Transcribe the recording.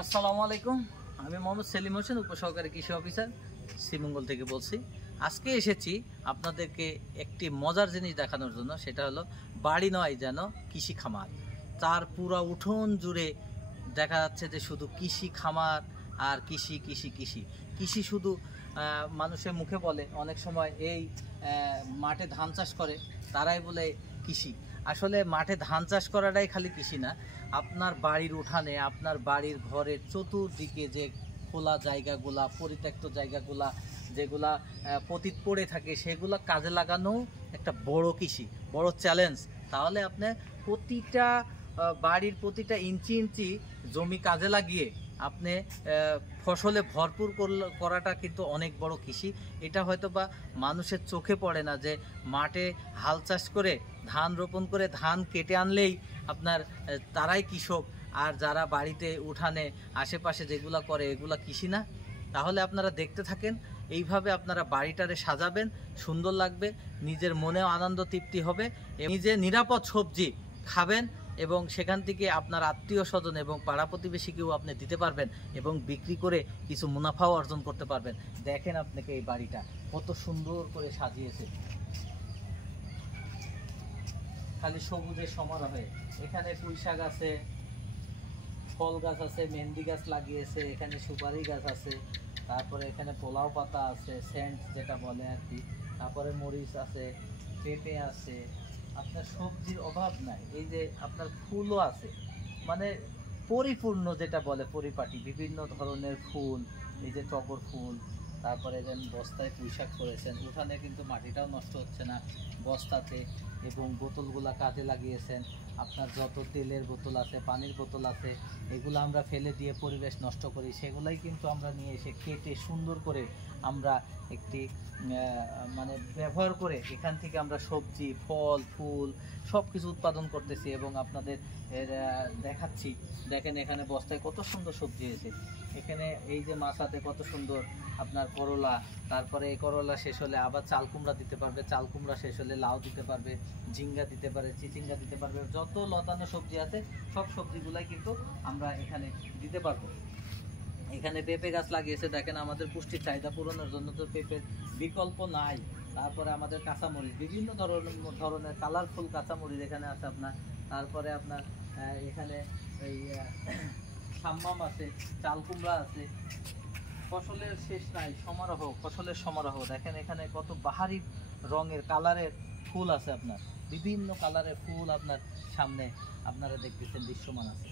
আসসালামু আলাইকুম। আমি মোহাম্মদ সেলিম হোসেন, উপসহকারী কৃষি অফিসার, শ্রীমঙ্গল থেকে বলছি। আজকে এসেছি আপনাদেরকে একটি মজার জিনিস দেখানোর জন্য। সেটা হলো বাড়ি নয় যেন কৃষি খামার। তার পুরো উঠোন জুড়ে দেখা যাচ্ছে যে শুধু কৃষি খামার আর কৃষি কৃষি কৃষি কৃষি শুধু মানুষের মুখে বলে অনেক সময় এই মাঠে ধান চাষ করে তারাই বলে কৃষি। আসলে মাঠে ধান চাষ করাটাই খালি কৃষি না। আপনার বাড়ির উঠানে, আপনার বাড়ির ঘরের চতুর্দিকে যে খোলা জায়গাগুলা, পরিত্যক্ত জায়গাগুলা যেগুলা পতিত পড়ে থাকে, সেগুলা কাজে লাগানো একটা বড় কৃষি, বড় চ্যালেঞ্জ। তাহলে আপনি প্রতিটা বাড়ির প্রতিটা ইঞ্চি ইঞ্চি জমি কাজে লাগিয়ে আপনি ফসলে ভরপুর করাটা কিন্তু অনেক বড় কৃষি। এটা হয়তো বা মানুষের চোখে পড়ে না যে মাঠে হাল চাষ করে ধান রোপণ করে ধান কেটে আনলেই আপনার তারাই কৃষক, আর যারা বাড়িতে উঠানে আশেপাশে যেগুলা করে এগুলা কৃষি না। তাহলে আপনারা দেখতে থাকেন, এইভাবে আপনারা বাড়িটারে সাজাবেন, সুন্দর লাগবে, নিজের মনেও আনন্দ তৃপ্তি হবে, নিজে নিরাপদ সবজি খাবেন এবং সেখান থেকে আপনার আত্মীয় স্বজন এবং পাড়া প্রতিবেশীকেও আপনি দিতে পারবেন এবং বিক্রি করে কিছু মুনাফাও অর্জন করতে পারবেন। দেখেন আপনাকে এই বাড়িটা কত সুন্দর করে সাজিয়েছে, খালি সবুজের সমারোহে। এখানে পুঁই শাক আছে, ফল গাছ আছে, মেহেন্দি গাছ লাগিয়েছে, এখানে সুপারি গাছ আছে, তারপরে এখানে পোলাও পাতা আছে, সেন্ট যেটা বলে আর কি, তারপরে মরিচ আছে, পেঁপে আছে। আপনার সবজির অভাব নাই। এই যে আপনার ফুলও আছে, মানে পরিপূর্ণ যেটা বলে পরিপাটি, বিভিন্ন ধরনের ফুল, এই যে টগর ফুল, তারপরে যেন বস্তায় পুঁই শাক করেছেন। উঠানে কিন্তু মাটিটাও নষ্ট হচ্ছে না বস্তাতে, এবং বোতলগুলা কাজে লাগিয়েছেন। আপনার যত তেলের বোতল আছে, পানির বোতল আছে, এগুলো আমরা ফেলে দিয়ে পরিবেশ নষ্ট করি, সেগুলাই কিন্তু আমরা নিয়ে এসে কেটে সুন্দর করে আমরা একটি মানে ব্যবহার করে এখান থেকে আমরা সবজি, ফল, ফুল সব কিছু উৎপাদন করতেছি এবং আপনাদের দেখাচ্ছি। দেখেন এখানে বস্তায় কত সুন্দর সবজি হয়েছে। এখানে এই যে মাছাতে কত সুন্দর আপনার করলা, তারপরে এই করলা শেষ হলে আবার চাল কুমড়া দিতে পারবে, চাল কুমড়া শেষ হলে লাউ দিতে পারবে, ঝিঙ্গা দিতে পারে, চিচিঙ্গা দিতে পারবে, যত লতানো সবজি আছে সব সবজিগুলাই কিন্তু আমরা এখানে দিতে পারবো। এখানে পেঁপে গাছ লাগিয়েছে। দেখেন আমাদের পুষ্টির চাহিদা পূরণের জন্য তো পেঁপের বিকল্প নাই। তারপরে আমাদের কাঁচামরিচ, বিভিন্ন ধরনের কালারফুল কাঁচামরিচ এখানে আছে আপনার। তারপরে আপনার এখানে এই সাম্মাম আছে, চাল কুমড়া আছে। ফসলের শেষ নাই, সমারোহ, ফসলের সমারোহ। দেখেন এখানে কত বাহারি রঙের কালারের ফুল আছে, আপনার বিভিন্ন কালারের ফুল আপনার সামনে আপনারা দেখতেছেন দৃশ্যমান আছে।